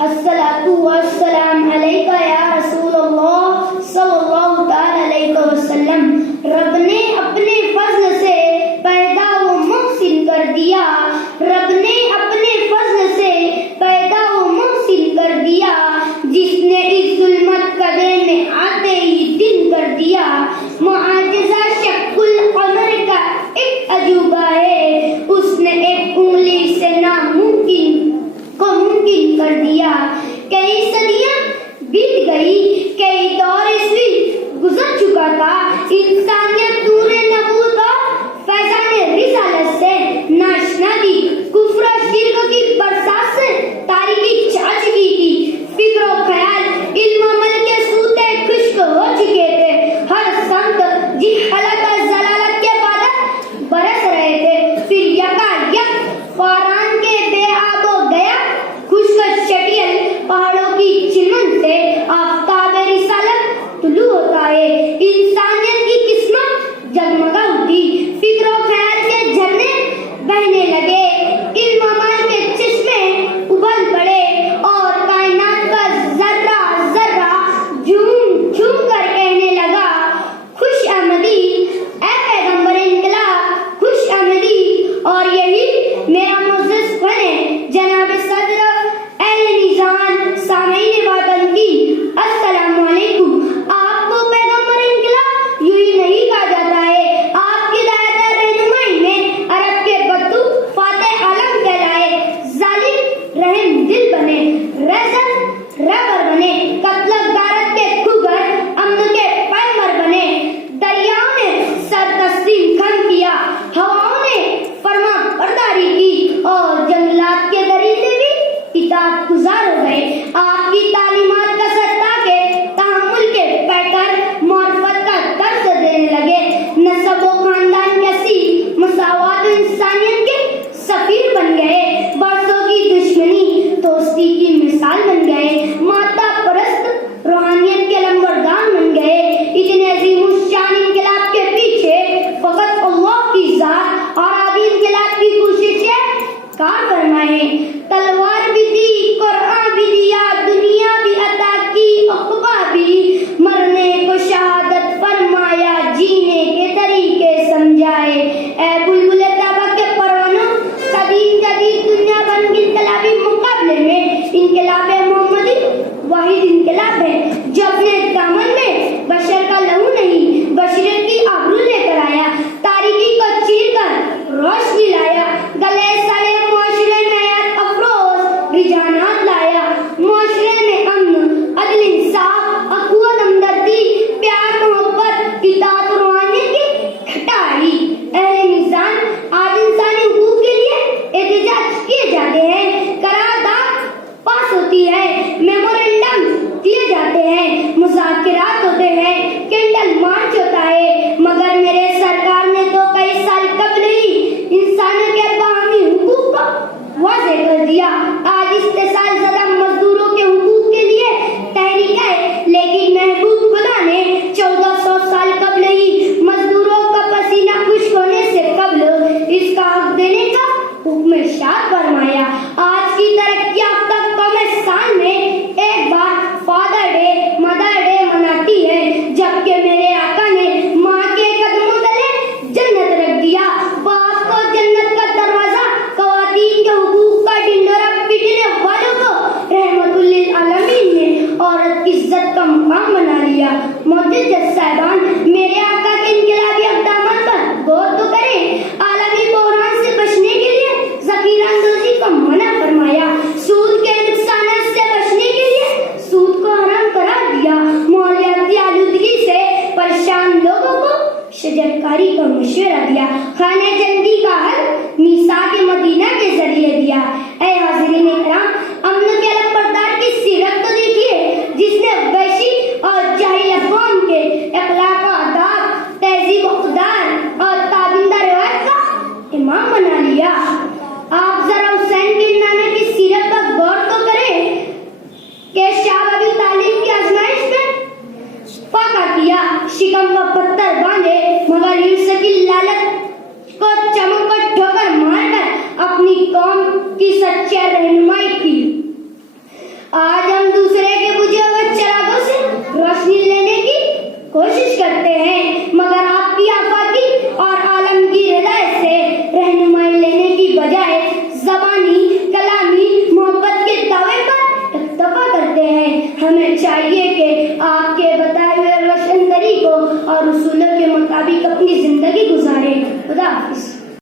الصلاۃ والسلام علیک یا رسول اللہ صلی اللہ تعالی علیہ وسلم. رب نے اپنے فضل سے پیدا و محسن کر دیا. رب نے اپنے فضل سے پیدا و محسن کر دیا. جس نے اس ظلمت کا دن میں آتے ہی دن کر دیا. معجزہ شق القمر کا ایک عجوبہ ہے. اس نے ایک انگلی سے ناممکن کو ممکن کر دیا. کئی صدیاں بیت گئی, کئی دور عیسوی گزر چکا تھا. انسانیت نور نبوت اور فیضان رسالت سے ناشنا تھی. کفر و شرک کی برسات سے تاریکی چھا چکی تھی. فکر و خیال علم و عمل کے سوتے خشک ہو چکے تھے. ہر سمت جہالت اور ضلالت کے بادل برس رہے تھے. پھر یکایک فاران کے بے آب و گیا خشک چٹیل پہاڑوں کی چمن سے آفتاب رسالت طلوع ہوتا ہے. انسانیت کی قسمت جگمگا اٹھی. فکر و خیال کے جھرنے بہنے لگے. علم و عمل کے چشمے ابل پڑے اور کائنات کا ذرہ ذرہ جھوم جھوم کر کہنے لگا خوش آمدی اے پیغمبر انقلاب, خوش آمدی. اور یہی میرا معزز خواہ جناب صدر اہل نظام سامعین وطن کی السلام علیکم. آپ کو پیغمبر انقلاب یوں ہی نہیں کہا جاتا ہے. آپ کی ہدایت رہنمائی میں عرب کے بدو فاتح عالم کہلائے. ظالم رحم دل بنے, رزق رہبر بنے, قتل غارت کے کھوگر امن کے پیمر بنے. دریاؤں نے سر تسلیم خم کیا, ہواؤں نے فرما برداری کی اور جنگلات کے درندے بھی اطاعت گزار ہو گئے. آپ کی تعلیمات کا ستا کے تحمل کے پیکر معرفت کا درس دینے لگے. نسب و خاندان کیسی مساوات انسانیت کے سفیر بن گئے. برسوں کی دشمنی دوستی کی مثال بن گئے. مادہ پرست روحانیت کے لمبردان بن گئے. اتنے عظیم الشان انقلاب کے پیچھے فقط اللہ کی ذات اور آدھی انقلاب کی کوششیں کار فرمائے. تلوار بھی دی, قرآن بھی دیا, دنیا بھی عطا کی, عقبہ بھی, مرنے کو شہادت فرمایا, جینے کے طریقے سمجھائے. اے بلبل طیبہ کے پروانوں, قدیم جدید دنیا بھر کے انقلابی مقابلے میں انقلاب محمدی واحد انقلاب ہے جو اپنے دامن میں بشر کا لہو نہیں بشریت کی آبرو لے کر آیا. تاریکی کو چیر کر روشنی لایا. گلے سڑے معاشرے میں افروز رجحانات لایا. معاشرے میں امن, عدل, انصاف, اخوت, ہمدردی, پیار, محبت, اطاعت, روحانیت کی کھٹائی. اہل میزان آج انسانی حقوق کے لیے احتجاج کیے جاتے ہیں. قرارداد پاس ہوتی ہے, میمورنڈم دیے جاتے ہیں, مذاکرات ہوتے ہیں, کینڈل مارچ ہوتا ہے. مگر میرے سرکار نے تو کئی سال قبل ہی انسانوں کے باہمی حقوق کو واضح کر دیا. آج استحصال زدہ مزدوروں کے حقوق کے لیے تحریک ہے, لیکن محبوب خدا نے 1400 سال قبل ہی مزدوروں کا پسینہ خشک ہونے سے قبل اس کا حق دینے کا حکم ارشاد فرمایا. آج کی ترقی یافتہ قوم سال میں ایک بار فادر ڈے, مدر ڈے مناتی ہے, جبکہ میرے آقا نے ماں کے قدموں تلے جنت رکھ دیا. باپ کو جنت کا دروازہ, خواتین کے حقوق کا ڈنڈورا پیٹنے والوں کو رحمت للعالمین نے عورت کی عزت کا مقام بنا لیا. معزز صاحبان, میرے آقا کے انقلابی اقدامات پر غور تو کریں. عالمی بحران سے بچنے کے لیے ذخیرہ اندوزی کو منع فرمایا. سود کے نقصانات سے بچنے کے لیے سود کو حرام قرار دیا. ماحولیاتی آلودگی سے پریشان لوگوں کو شجرکاری کا مشورہ دیا. خانہ جنگی کا حل میثاق مدینہ کے ذریعے دیا. اے حاضرین اکرام, امن کے علمبردار کی سیرت تو دیکھیے جس نے وحشی اور جاہل اقوام کے اخلاق کرتے ہیں